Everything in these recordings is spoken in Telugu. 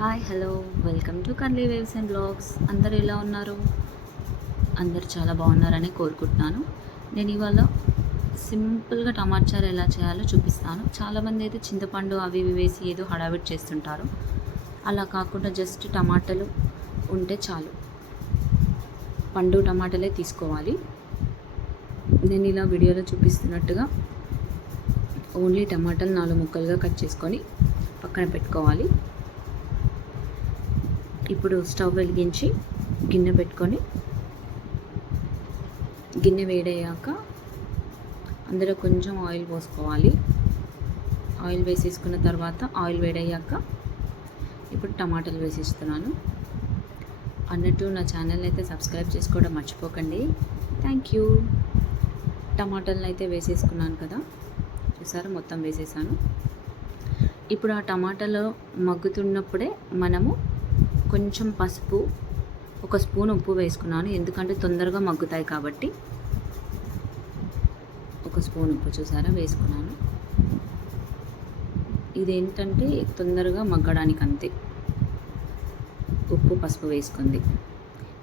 Hi hello welcome to curly waves and blogs. అందరు ఎలా ఉన్నారు? అందరు చాలా బాగున్నారని కోరుకుంటున్నాను. నేను ఇవాళ సింపుల్గా టమాటా చారు ఎలా చేయాలో చూపిస్తాను. చాలామంది అయితే చింతపండు అవి ఇవి వేసి ఏదో హడావిడి చేస్తుంటారు. అలా కాకుండా జస్ట్ టమాటాలు ఉంటే చాలు. పండు టమాటాలే తీసుకోవాలి. నేను ఇలా వీడియోలో చూపిస్తున్నట్టుగా ఓన్లీ టమాటాలు 4 ముక్కలుగా కట్ చేసుకొని పక్కన పెట్టుకోవాలి. ఇప్పుడు స్టవ్ వెలిగించి గిన్నె పెట్టుకొని గిన్నె వేడయ్యాక అందులో కొంచెం ఆయిల్ పోసుకోవాలి. ఆయిల్ వేసేసుకున్న తర్వాత ఆయిల్ వేడయ్యాక ఇప్పుడు టమాటాలు వేసేస్తున్నాను. అన్నట్టు నా ఛానల్ అయితే సబ్స్క్రైబ్ చేసుకోవడం మర్చిపోకండి. Thank you. టమాటాలను అయితే వేసేసుకున్నాను కదా, చూసారా, మొత్తం వేసేసాను. ఇప్పుడు ఆ టమాటాలు మగ్గుతున్నప్పుడే మనము కొంచెం పసుపు, 1 స్పూన్ ఉప్పు వేసుకున్నాను, ఎందుకంటే తొందరగా మగ్గుతాయి కాబట్టి. 1 స్పూన్ ఉప్పు చూసారా వేసుకున్నాను. ఇదేంటంటే తొందరగా మగ్గడానికి అంతే, ఉప్పు పసుపు వేసుకుంది.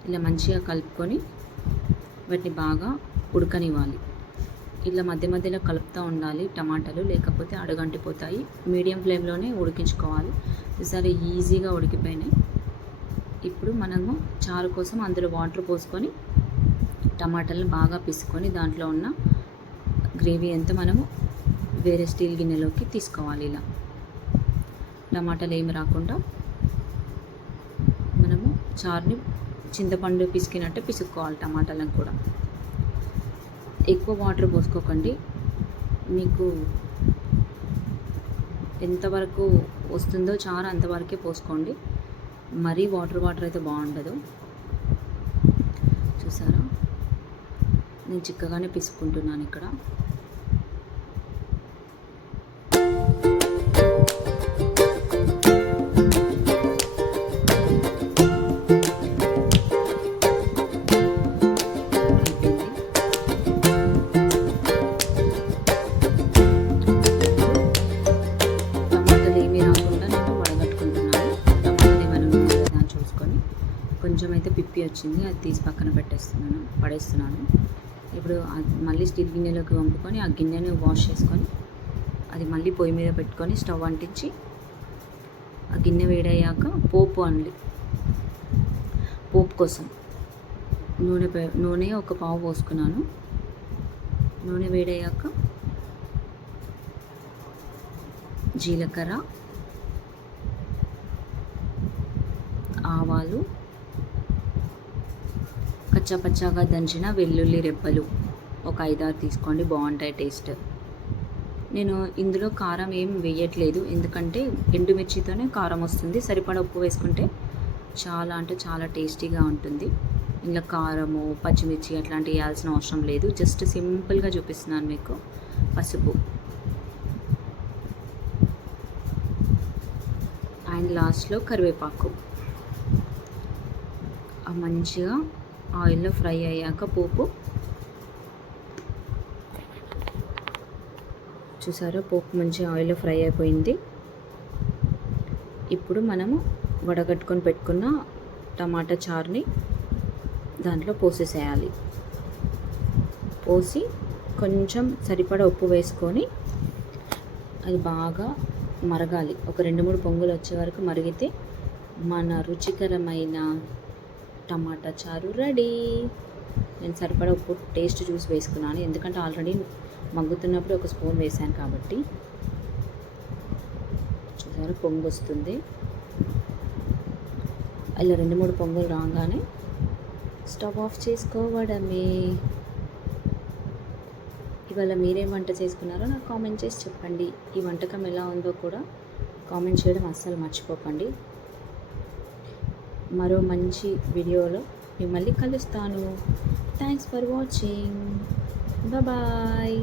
ఇలా మంచిగా కలుపుకొని వాటిని బాగా ఉడకనివ్వాలి. ఇలా మధ్య మధ్యలో కలుపుతూ ఉండాలి టమాటాలు, లేకపోతే అడుగంటిపోతాయి. మీడియం ఫ్లేమ్లోనే ఉడికించుకోవాలి. ఈసారి ఈజీగా ఉడికిపోయినాయి. ఇప్పుడు మనము చారు కోసం అందులో వాటర్ పోసుకొని టమాటాలను బాగా పిసుకొని దాంట్లో ఉన్న గ్రేవీ అంతా మనము వేరే స్టీల్ గిన్నెలోకి తీసుకోవాలి. ఇలా టమాటాలు ఏమి రాకుండా మనము చారుని చింతపండు పిసికినట్టే పిసుక్కోవాలి. టమాటాలను కూడా ఎక్కువ వాటర్ పోసుకోకండి. మీకు ఎంతవరకు వస్తుందో చారు అంతవరకే పోసుకోండి. మరీ వాటర్ అయితే బాగుండదు. చూసారా, నేను చిక్కగానే పిసుకుంటున్నాను ఇక్కడ. కొంచెం అయితే పిప్పి వచ్చింది, అది తీసి పక్కన పడేస్తున్నాను. ఇప్పుడు మళ్ళీ స్టీల్ గిన్నెలోకి వంపుకొని ఆ గిన్నెని వాష్ చేసుకొని అది మళ్ళీ పొయ్యి మీద పెట్టుకొని స్టవ్ అంటించి ఆ గిన్నె వేడయ్యాక పోపు కోసం నూనె 1 పావు పోసుకున్నాను. నూనె వేడయ్యాక జీలకర్ర, ఆవాలు, పచ్చగా దంచిన వెల్లుల్లి రెబ్బలు 5-6 తీసుకోండి, బాగుంటాయి టేస్ట్. నేను ఇందులో కారం ఏం వేయట్లేదు, ఎందుకంటే ఎండుమిర్చితోనే కారం వస్తుంది. సరిపడా ఉప్పు వేసుకుంటే చాలా అంటే చాలా టేస్టీగా ఉంటుంది. ఇంకా కారము, పచ్చిమిర్చి అట్లాంటివి వేయాల్సిన అవసరం లేదు. జస్ట్ సింపుల్గా చూపిస్తున్నాను మీకు. పసుపు అండ్ లాస్ట్లో కరివేపాకు. మంచిగా ఆయిల్లో ఫ్రై అయ్యాక పోపు చూసారా, పోపు మంచిగా ఆయిల్లో ఫ్రై అయిపోయింది. ఇప్పుడు మనము వడగట్టుకొని పెట్టుకున్న టమాటా చారుని దాంట్లో పోసేసేయాలి. పోసి కొంచెం సరిపడా ఉప్పు వేసుకొని అది బాగా మరగాలి. ఒక 2-3 పొంగులు వచ్చే వరకు మరిగితే మన రుచికరమైన టమాటా చారు రెడీ. నేను సరిపడా ఉప్పు టేస్ట్ చూసి వేసుకున్నాను, ఎందుకంటే ఆల్రెడీ మగ్గుతున్నప్పుడు 1 స్పూన్ వేసాను కాబట్టి. చూసారు, పొంగు వస్తుంది. అలా 2-3 పొంగులు రాగానే స్టవ్ ఆఫ్ చేసుకోవడమే. ఇవాళ మీరేం వంట చేసుకున్నారో నాకు కామెంట్ చేసి చెప్పండి. ఈ వంటకం ఎలా ఉందో కూడా కామెంట్ చేయడం అస్సలు మర్చిపోకండి. మరో మంచి వీడియోలో మిమ్మల్ని కలుస్తాను. Thanks for watching. బాయ్.